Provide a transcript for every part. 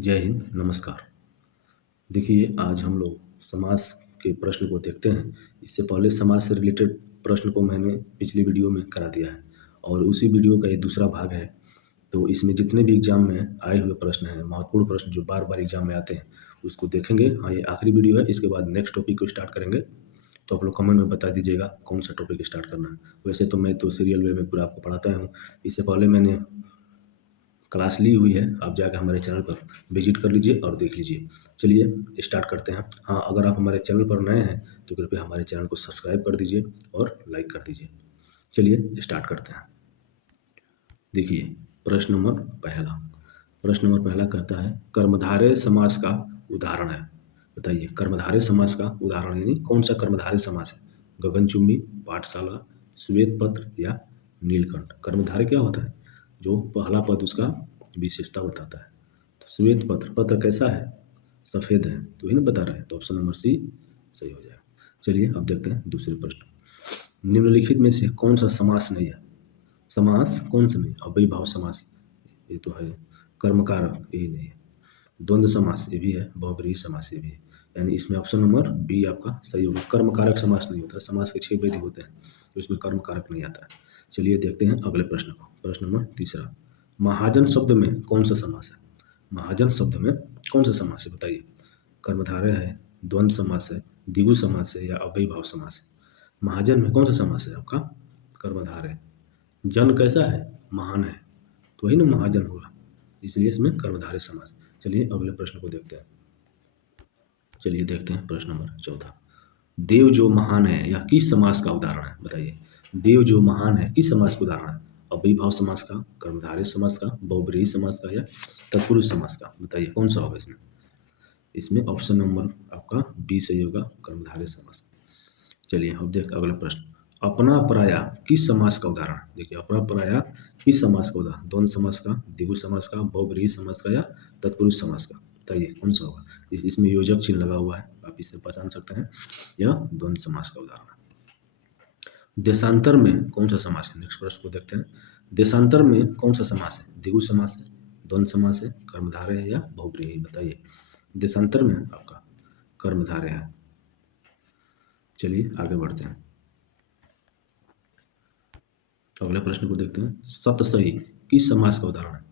जय हिंद, नमस्कार। देखिए, आज हम लोग समास के प्रश्न को देखते हैं। इससे पहले समाज से रिलेटेड प्रश्न को मैंने पिछली वीडियो में करा दिया है और उसी वीडियो का ये दूसरा भाग है। तो इसमें जितने भी एग्ज़ाम में आए हुए प्रश्न हैं, महत्वपूर्ण प्रश्न जो बार-बार एग्ज़ाम में आते हैं, उसको देखेंगे। हाँ, ये आखिरी वीडियो है, इसके बाद नेक्स्ट टॉपिक को स्टार्ट करेंगे। तो आप लोग कमेंट में बता दीजिएगा कौन सा टॉपिक स्टार्ट करना है। वैसे तो मैं तो सीरियल वे में पूरा आपको पढ़ाता हूँ। इससे पहले मैंने क्लास ली हुई है, आप जाकर हमारे चैनल पर विजिट कर लीजिए और देख लीजिए। चलिए स्टार्ट करते हैं। हाँ, अगर आप हमारे चैनल पर नए हैं तो कृपया हमारे चैनल को सब्सक्राइब कर दीजिए और लाइक कर दीजिए। चलिए स्टार्ट करते हैं। देखिए, प्रश्न नंबर पहला कहता है कर्मधारय समास का उदाहरण है। बताइए, कर्मधारय समास का उदाहरण यानी कौन सा कर्मधारय समास है? गगनचुंबी, पाठशाला, श्वेत पत्र या नीलकंठ। कर्मधारय क्या होता है? जो पहला पद उसका विशेषता बताता है। तो श्वेत पत्र, पत्र कैसा है? सफ़ेद है, तो ही ना बता रहे हैं। तो ऑप्शन नंबर सी सही हो जाएगा। चलिए अब देखते हैं दूसरे प्रश्न। निम्नलिखित में से कौन सा समास नहीं है? समास कौन सा नहीं? अव्ययीभाव समास, ये तो है। कर्मकारक, ये नहीं है। द्वंद्व समास, ये भी है। बहुब्रीहि समास, ये भी है। यानी इसमें ऑप्शन नंबर बी आपका सही होगा। कर्मकारक समास नहीं होता। समास के 6 विधि होते हैं, तो इसमें कर्मकारक नहीं आता है। चलिए देखते हैं अगले प्रश्न को। प्रश्न नंबर तीसरा, महाजन शब्द में कौन सा समास है? महाजन शब्द में कौन सा समास है? बताइए। कर्मधारय है, द्वंद्व समास है, द्विगु समास है या अव्ययीभाव समास है? महाजन में कौन सा समास है आपका? कर्मधारय। जन कैसा है? महान है, तो वही ना महाजन होगा, इसलिए इसमें कर्मधारय समास। चलिए अगले प्रश्न को देखते हैं। चलिए देखते हैं प्रश्न नंबर चौथा। देव जो महान है या किस समास का उदाहरण है? बताइए। देव जो महान है किस समास का उदाहरण है? अव्ययीभाव समास का, कर्मधारय समास का, बहुब्रीहि समास का या तत्पुरुष समास का? बताइए कौन सा होगा इसमें? इसमें ऑप्शन नंबर आपका बी सही होगा, कर्मधारय समास। चलिए अब देख अगला प्रश्न। अपना पराया किस समास का उदाहरण? देखिए, अपना पराया किस समास का उदाहरण? द्वंद्व समास का, द्विगु समास का, बहुब्रीहि समास का या तत्पुरुष समास का? बताइए कौन सा होगा? इसमें योजक चिन्ह लगा हुआ है, आप इससे पहचान सकते हैं। यह द्वंद्व समास का उदाहरण है। देशांतर में कौन सा समास है? नेक्स्ट प्रश्न को देखते हैं। देशांतर में कौन सा समास है? द्विगु समास है, द्वंद्व समास है, कर्मधारय है या बहुब्रीहि? बताइए। देशांतर में आपका कर्मधारय है। चलिए आगे बढ़ते हैं। अगले प्रश्न को देखते हैं। सतसई किस समास का उदाहरण है?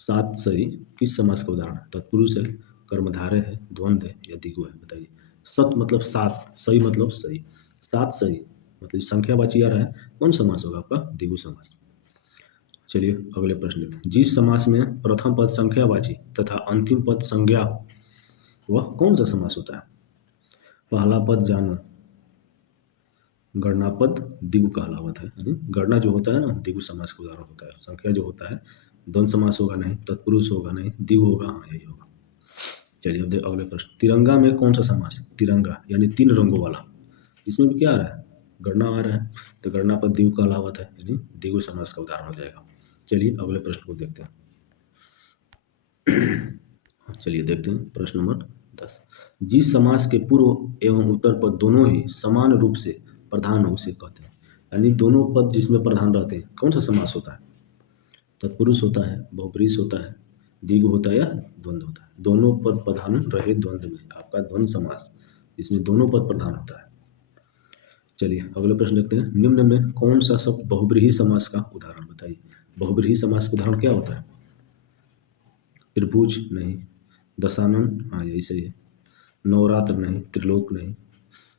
सातसई किस समास का उदाहरण है? तत्पुरुष है, कर्मधारय है, द्वंद्व है या द्विगु है? बताइए। सत मतलब सात, सही मतलब सही। सात सही मतलब संख्यावाची आ रहा है, कौन समास होगा आपका? द्विगु समास। चलिए अगले प्रश्न देखते हैं। जिस समास में प्रथम पद संख्यावाची तथा अंतिम पद संज्ञा, वह कौन सा समास होता है? पहला पद जानो, गणना पद द्विगु कहलावत है। यानी गणना जो होता है ना, द्विगु समास का उदाहरण होता है। संख्या जो होता है, द्वंद्व समास होगा नहीं, तत्पुरुष होगा नहीं, द्विगु होगा, हाँ यही होगा। चलिए अब अगले प्रश्न। तिरंगा में कौन सा समास है? तिरंगा यानी 3 रंगों वाला, इसमें भी क्या आ रहा है? गणना आ रहा है, तो गणना पद द्विगु कहलावत है, यानी द्विगु समास का उदाहरण हो जाएगा। चलिए अगले प्रश्न को देखते हैं। चलिए देखते हैं प्रश्न नंबर 10। जिस समास के पूर्व एवं उत्तर पद दोनों ही समान रूप से प्रधान हो उसे कहते हैं। यानी दोनों पद जिसमें प्रधान रहते हैं, कौन सा समास होता है? तत्पुरुष होता है, बहुब्रीहि होता है, द्विगु होता है या द्वंद्व होता है? दोनों पद प्रधान रहे द्वंद्व में, आपका द्वंद्व समास, इसमें दोनों पद प्रधान होता है। चलिए अगले प्रश्न देखते हैं। निम्न में कौन सा शब्द बहुब्रीहि समास का उदाहरण? बताइए। बहुब्रीहि समास का उदाहरण क्या होता है? त्रिभुज नहीं, दशानन, हाँ यही सही है। नवरात्र नहीं, त्रिलोक नहीं,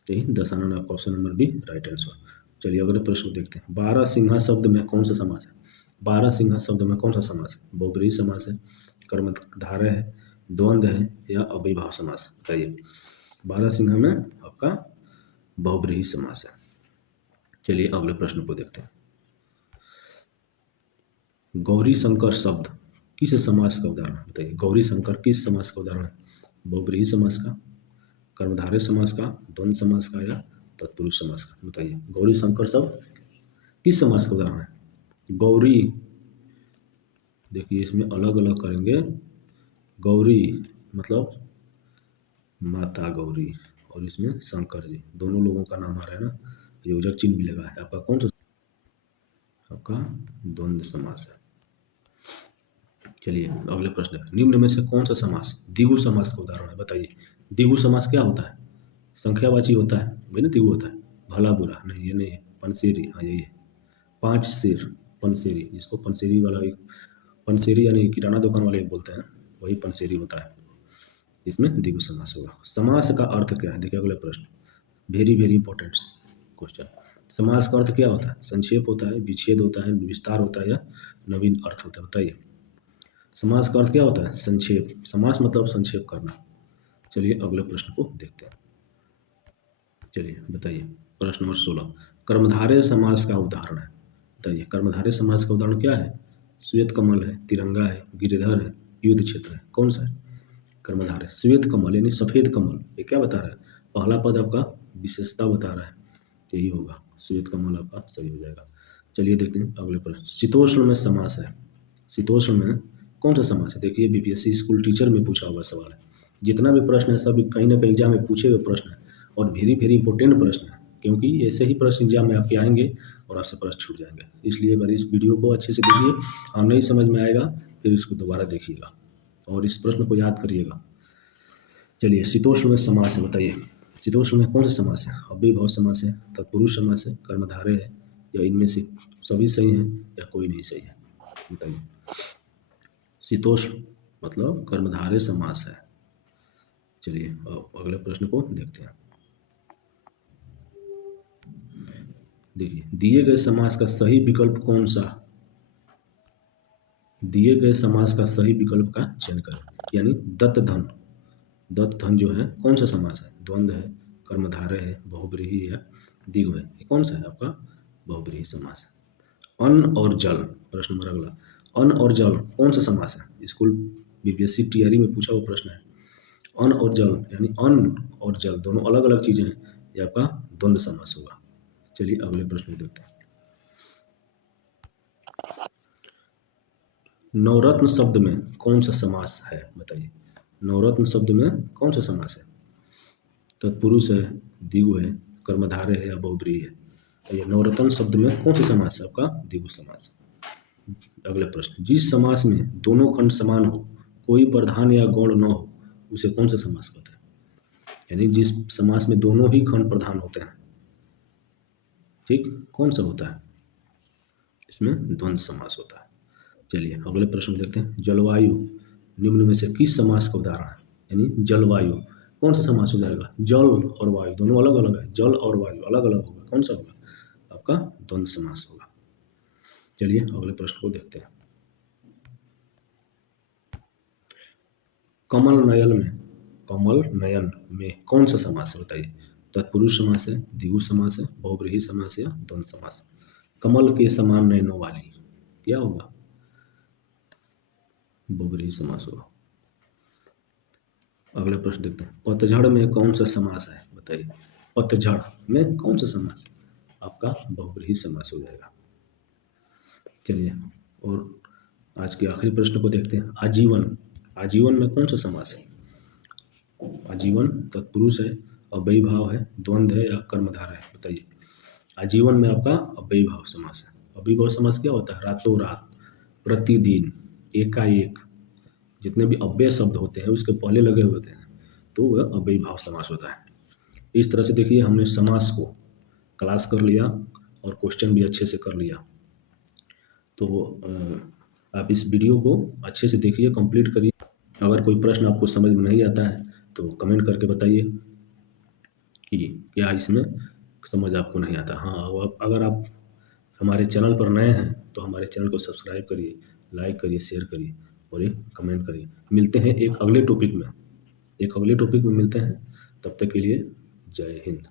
यही दशानन आपका option number B right answer. चलिए अगले प्रश्न को देखते हैं। बारहसिंहा शब्द में कौन सा समास है? बारहसिंहा शब्द में कौन सा समास है? बहुब्रीहि समास है, कर्मधारय है, द्वंद्व है या अव्ययीभाव समास? बताइए। बारहसिंहा में आपका बहुब्रीहि समास है। चलिए अगले प्रश्न को देखते हैं। गौरी शंकर शब्द किस समास का उदाहरण है? बताइए। गौरी शंकर किस समास का उदाहरण है? बहुब्रीहि समास का, कर्मधारय समास का, द्वंद्व समास का या तत्पुरुष समास का? बताइए। गौरी शंकर शब्द किस समास का उदाहरण है? गौरी, देखिए इसमें अलग अलग करेंगे। गौरी मतलब माता गौरी, और इसमें शंकर जी, दोनों लोगों का नाम आ रहा है ना, योजक चिन्ह भी लगा है। आपका कौन सा? आपका द्वंद्व समास है। चलिए अगले प्रश्न है, निम्न में से कौन सा समास द्विगु समास का उदाहरण है? बताइए। द्विगु समास क्या होता है? संख्यावाची होता है, वही ना द्विगु होता है। भला बुरा नहीं, ये नहीं है। पंसेरी, हाँ यही है। पांच शेर, पंसेरी, जिसको पंसेरी वाला एक, पंसेरी यानी किराना दुकान वाले बोलते हैं, वही पंसेरी होता है। इसमें द्विगु समास होगा। समास का अर्थ क्या है? देखिए अगले प्रश्न, वेरी वेरी इंपॉर्टेंट क्वेश्चन। समास का अर्थ क्या होता है? संक्षेप होता है, विच्छेद होता है, विस्तार होता है या नवीन अर्थ होता है? बताइए। समास का अर्थ क्या होता है? संक्षेप। समास मतलब संक्षेप करना। चलिए अगले प्रश्न को देखते हैं। चलिए बताइए। प्रश्न नंबर 16, कर्मधारय समास का उदाहरण है। बताइए कर्मधारय समास का उदाहरण क्या है? श्वेत कमल है, तिरंगा है, गिरिधर है, युद्ध क्षेत्र है। कौन सा है? कर्मधारय। श्वेत कमल यानी सफेद कमल, ये क्या बता रहा है? पहला पद आपका विशेषता बता रहा है, यही होगा। श्वेत कमल आपका सही हो जाएगा। चलिए देखते हैं अगले प्रश्न। शीतोष्ण में समास है। शीतोष्ण में कौन सा समास है? देखिए बीपीएससी स्कूल टीचर में पूछा हुआ सवाल है। जितना भी प्रश्न है सब कहीं ना कहीं एग्जाम में पूछे हुए प्रश्न है, और वेरी वेरी इंपॉर्टेंट प्रश्न है, क्योंकि ऐसे ही प्रश्न एग्जाम में आपके आएंगे और आपसे प्रश्न छूट जाएंगे। इसलिए एक बार इस वीडियो को अच्छे से देखिए, और नहीं समझ में आएगा फिर इसको दोबारा देखिएगा और इस प्रश्न को याद करिएगा। चलिए शीतोष्ण में समास है, बताइए। शीतोष्ण में कौन सा समास है? अव्ययीभाव समास है, तत्पुरुष समास है, कर्मधारय है, या इनमें से सभी सही हैं या कोई नहीं सही है? बताइए। शीतोष्ण मतलब कर्मधारय समास है। चलिए अब अगले प्रश्न को देखते हैं। देखिए दिए गए समास का सही विकल्प कौन सा? दिए गए समास का सही विकल्प का चयन करें। यानी दत्त धन, दत्त धन जो है कौन सा समास है? द्वंद्व है, कर्मधारय है, बहुब्रीहि है, द्विगु है। ये कौन सा है आपका? बहुब्रीहि समास है। अन्न और जल, प्रश्न नंबर अगला, अन्न और जल कौन सा समास है? स्कूल बीपीएससी टीआरई में पूछा हुआ प्रश्न है। अन्न और जल यानी अन्न और जल दोनों अलग अलग चीजें हैं, ये आपका द्वंद्व समास होगा। चलिए अगले प्रश्न को देखते हैं। नवरत्न शब्द में कौन सा समास है? बताइए। नवरत्न शब्द में कौन सा समास है? तत्पुरुष है, द्विगु है, कर्मधारय है या बहुब्रीहि है? तो ये नवरत्न शब्द में कौन सा समास है? आपका द्विगु समास है। अगले प्रश्न, जिस समास में दोनों खंड समान हो, कोई प्रधान या गौण न हो, उसे कौन सा समास कहते हैं? यानी जिस समास में दोनों ही खंड प्रधान होते हैं, ठीक, कौन सा होता है? इसमें द्वंद्व समास होता है। चलिए अगले प्रश्न को देखते हैं। जलवायु निम्न में से किस समास का उदाहरण है? यानी जलवायु कौन सा समास हो जाएगा? जल और वायु दोनों अलग अलग है, जल और वायु अलग अलग होगा, कौन सा होगा? आपका द्वंद्व समास होगा। चलिए अगले प्रश्न को देखते हैं। कमल नयन में, कमल नयन में कौन सा समास है? बताइए। तत्पुरुष समास है, द्विगु समास है, बहुब्रीहि समास है या द्वंद्व समास? कमल के समान नयनों वाली, क्या होगा? बहुब्रीहि समास होगा। अगले प्रश्न देखते हैं। पतझड़ में कौन सा समास है? बताइए। पतझड़ में कौन सा समास? आपका बहुब्रीहि समास हो जाएगा। चलिए और आज के आखिरी प्रश्न को देखते हैं। आजीवन, आजीवन में कौन सा समास है? आजीवन तत्पुरुष है, अव्ययीभाव है, द्वंद्व है या कर्मधारय है? बताइए। आजीवन में आपका अव्ययीभाव समास है। अव्ययीभाव समास क्या होता है? रातों रात, प्रतिदिन, एकाएक, जितने भी अव्यय शब्द होते हैं उसके पहले लगे हुए होते हैं, तो वह अव्ययीभाव समास होता है। इस तरह से देखिए हमने समास को क्लास कर लिया और क्वेश्चन भी अच्छे से कर लिया। तो आप इस वीडियो को अच्छे से देखिए, कंप्लीट करिए। अगर कोई प्रश्न आपको समझ में नहीं आता है तो कमेंट करके बताइए कि क्या इसमें समझ आपको नहीं आता। हाँ, अगर आप हमारे चैनल पर नए हैं तो हमारे चैनल को सब्सक्राइब करिए, लाइक करिए, शेयर करिए और एक कमेंट करिए। मिलते हैं एक अगले टॉपिक में, एक अगले टॉपिक में मिलते हैं। तब तक के लिए जय हिंद।